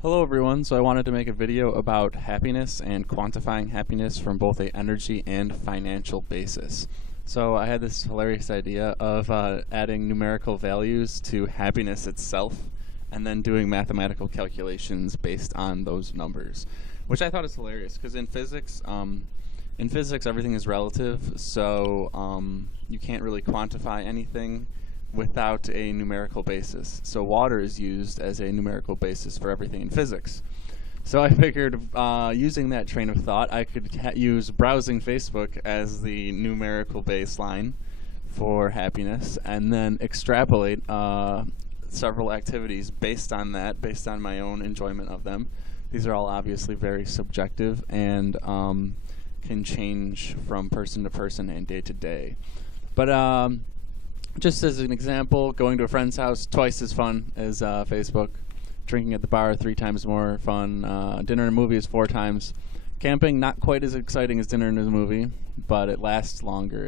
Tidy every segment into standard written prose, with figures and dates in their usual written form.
Hello everyone, so I wanted to make a video about happiness and quantifying happiness from both a energy and financial basis. So I had this hilarious idea of adding numerical values to happiness itself and then doing mathematical calculations based on those numbers, which I thought is hilarious because in physics everything is relative, so you can't really quantify anything without a numerical basis. So water is used as a numerical basis for everything in physics. So I figured using that train of thought, I could use browsing Facebook as the numerical baseline for happiness and then extrapolate several activities based on that, based on my own enjoyment of them. These are all obviously very subjective and can change from person to person and day to day. But just as an example, going to a friend's house, twice as fun as Facebook. Drinking at the bar, 3 times more fun. Dinner and a movie is 4 times. Camping, not quite as exciting as dinner and a movie, but it lasts longer.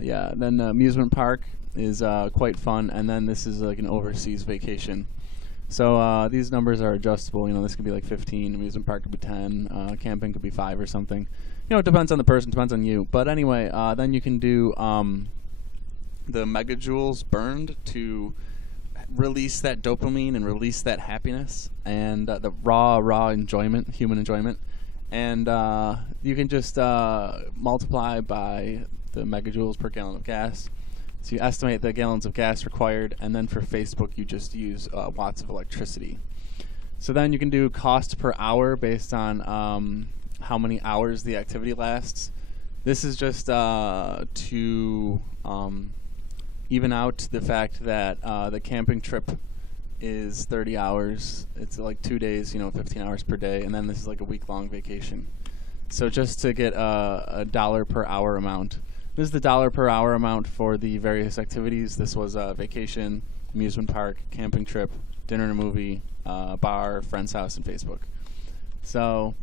Yeah, then amusement park is quite fun. And then this is like an overseas vacation. So these numbers are adjustable. You know, this could be like 15. Amusement park could be 10. Camping could be 5 or something. You know, it depends on the person, depends on you. But anyway, then you can do the megajoules burned to release that dopamine and release that happiness and the raw enjoyment, human enjoyment. And you can just multiply by the megajoules per gallon of gas. So you estimate the gallons of gas required, and then for Facebook you just use watts of electricity. So then you can do cost per hour based on how many hours the activity lasts. This is just to even out the fact that the camping trip is 30 hours. It's like 2 days, 15 hours per day, and then this is like a week-long vacation. So just to get a dollar per hour amount. This is the dollar per hour amount for the various activities. This was a vacation, amusement park, camping trip, dinner and a movie, bar, friend's house, and Facebook. So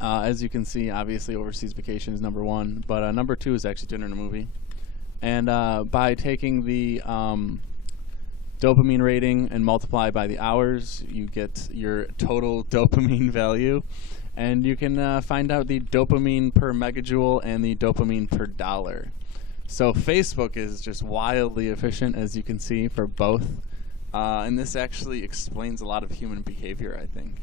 as you can see, obviously overseas vacation is number 1, but number 2 is actually dinner and a movie. And by taking the dopamine rating and multiply by the hours, you get your total dopamine value. And you can find out the dopamine per megajoule and the dopamine per dollar. So Facebook is just wildly efficient, as you can see, for both. And this actually explains a lot of human behavior, I think.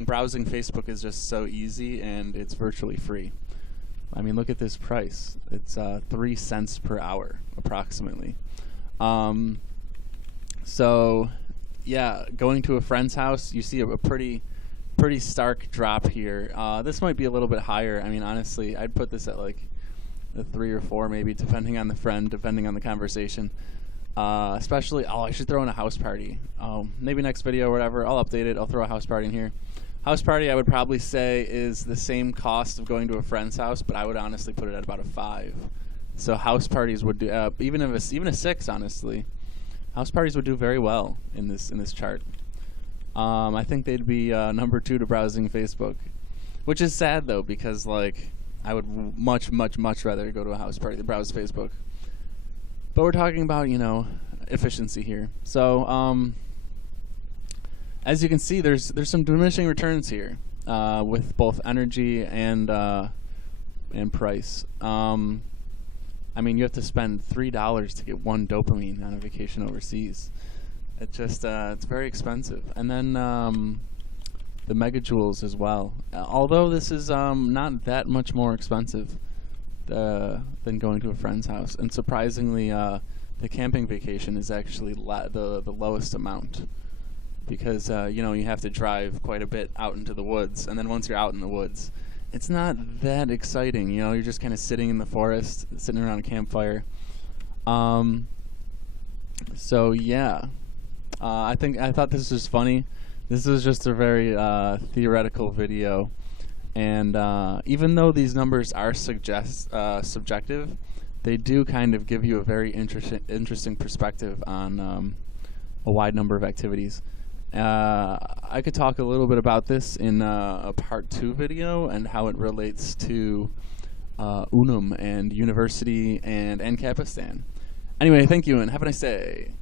Browsing Facebook is just so easy, and it's virtually free. I mean, look at this price. It's 3 cents per hour, approximately. So, yeah, going to a friend's house, you see a pretty stark drop here. This might be a little bit higher. I mean, honestly, I'd put this at like a 3 or 4, maybe, depending on the friend, depending on the conversation. Especially, I should throw in a house party. Maybe next video or whatever, I'll update it. I'll throw a house party in here. House party, I would probably say, is the same cost of going to a friend's house, but I would honestly put it at about a 5. So house parties would do, even a 6, honestly. House parties would do very well in this chart. I think they'd be number 2 to browsing Facebook, which is sad though, because like I would much rather go to a house party than browse Facebook. But we're talking about efficiency here. So as you can see, there's some diminishing returns here with both energy and price. I mean, you have to spend $3 to get 1 dopamine on a vacation overseas. It just it's very expensive. And then the megajoules as well. Although this is not that much more expensive than going to a friend's house. And surprisingly, the camping vacation is actually the lowest amount. Because you have to drive quite a bit out into the woods, and then once you're out in the woods, it's not that exciting. You're just kind of sitting in the forest, sitting around a campfire. So yeah, I thought this was funny. This was just a very theoretical video, and even though these numbers are subjective, they do kind of give you a very interesting perspective on a wide number of activities. I could talk a little bit about this in a part 2 video and how it relates to UNUM and university and Ancapistan. Anyway, thank you and have a nice day.